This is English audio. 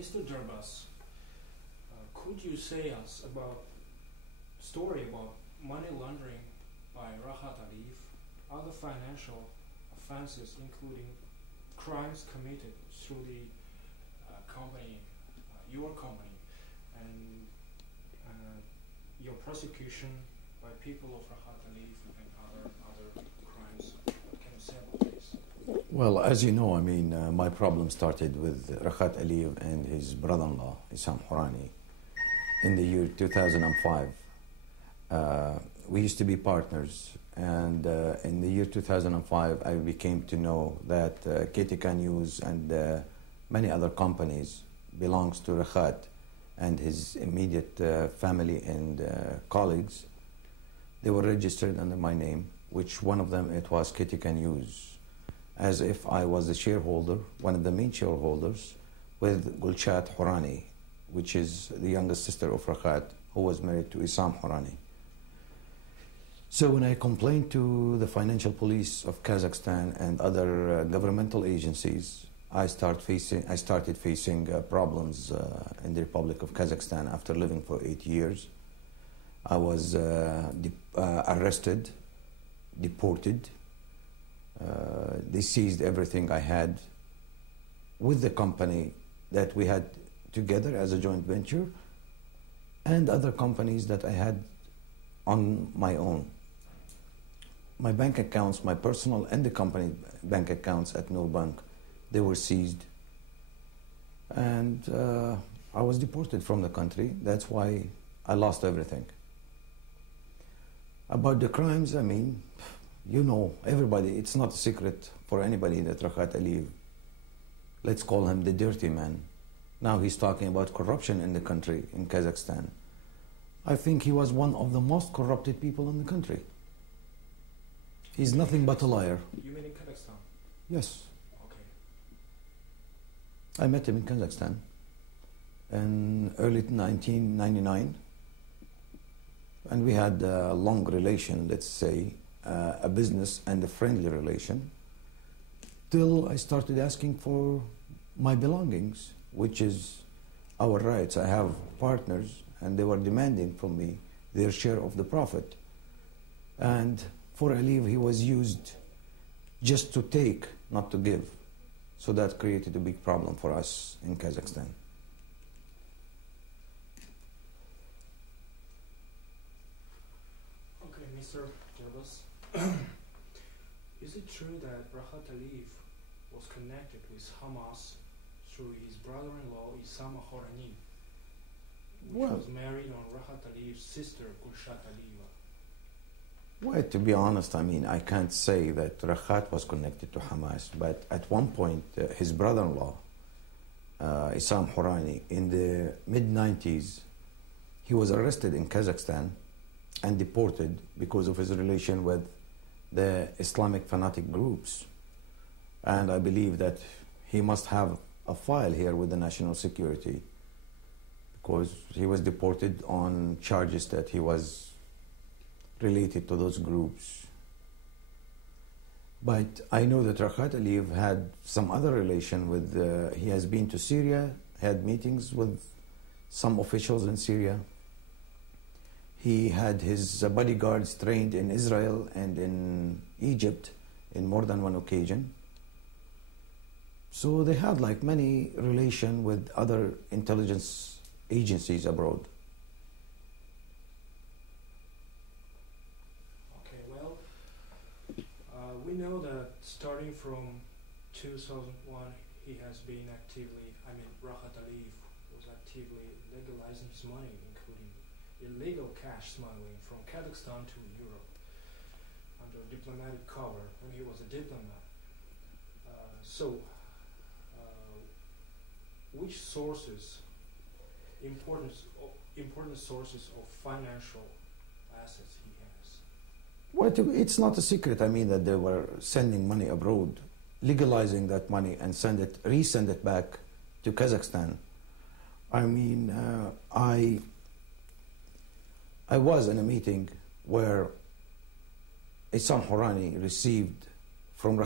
Mr. Derbas, could you say us about story about money laundering by Rakhat Aliyev, other financial offenses including crimes committed through the company, your company, and your prosecution by people of Rakhat Aliyev and other crimes? What can you say about this? Well, as you know, I mean, my problem started with Rakhat Aliyev and his brother-in-law, Issam Hourani, in the year 2005. We used to be partners, and in the year 2005, I became to know that Ketika News and many other companies belongs to Rakhat and his immediate family and colleagues. They were registered under my name, which one of them, it was Ketika News, as if I was a shareholder, one of the main shareholders, with Gulshat Hourani, which is the youngest sister of Rakhat, who was married to Issam Hourani. So when I complained to the financial police of Kazakhstan and other governmental agencies, I started facing problems in the Republic of Kazakhstan after living for 8 years. I was arrested, deported. They seized everything I had with the company that we had together as a joint venture and other companies that I had on my own. My bank accounts, my personal and the company bank accounts at Noor Bank, they were seized. And I was deported from the country. That's why I lost everything. About the crimes, I mean, you know, everybody, it's not a secret for anybody that Rakhat Aliyev, let's call him the dirty man. Now he's talking about corruption in the country, in Kazakhstan. I think he was one of the most corrupted people in the country. He's nothing but a liar. You mean in Kazakhstan? Yes. Okay. I met him in Kazakhstan in early 1999. And we had a long relation, let's say, a business and a friendly relation, till I started asking for my belongings, which is our rights. I have partners, and they were demanding from me their share of the profit. And for Aliyev, he was used just to take, not to give. So that created a big problem for us in Kazakhstan. Okay, Mr. Derbas, is it true that Rakhat Aliyev was connected with Hamas through his brother-in-law Issam Hourani, which was married on Rakhat Aliyev's sister Gulshat Aliyev? Well, to be honest, I mean, I can't say that Rakhat was connected to Hamas, but at one point, his brother-in-law, Issam Hourani, in the mid-90s, he was arrested in Kazakhstan and deported because of his relation with the Islamic fanatic groups. And I believe that he must have a file here with the national security, because he was deported on charges that he was related to those groups. But I know that Rakhat Aliyev had some other relation with, he has been to Syria, had meetings with some officials in Syria. He had his bodyguards trained in Israel and in Egypt in more than one occasion. So they had like many relation with other intelligence agencies abroad. Okay, well, we know that starting from 2001, he has been Rakhat Aliyev was actively legalizing his money, including illegal cash smuggling from Kazakhstan to Europe under diplomatic cover when he was a diplomat. Which sources, important sources of financial assets he has? Well, it's not a secret, I mean, that they were sending money abroad, legalizing that money and resend it back to Kazakhstan. I mean, I was in a meeting where Issam Hourani received from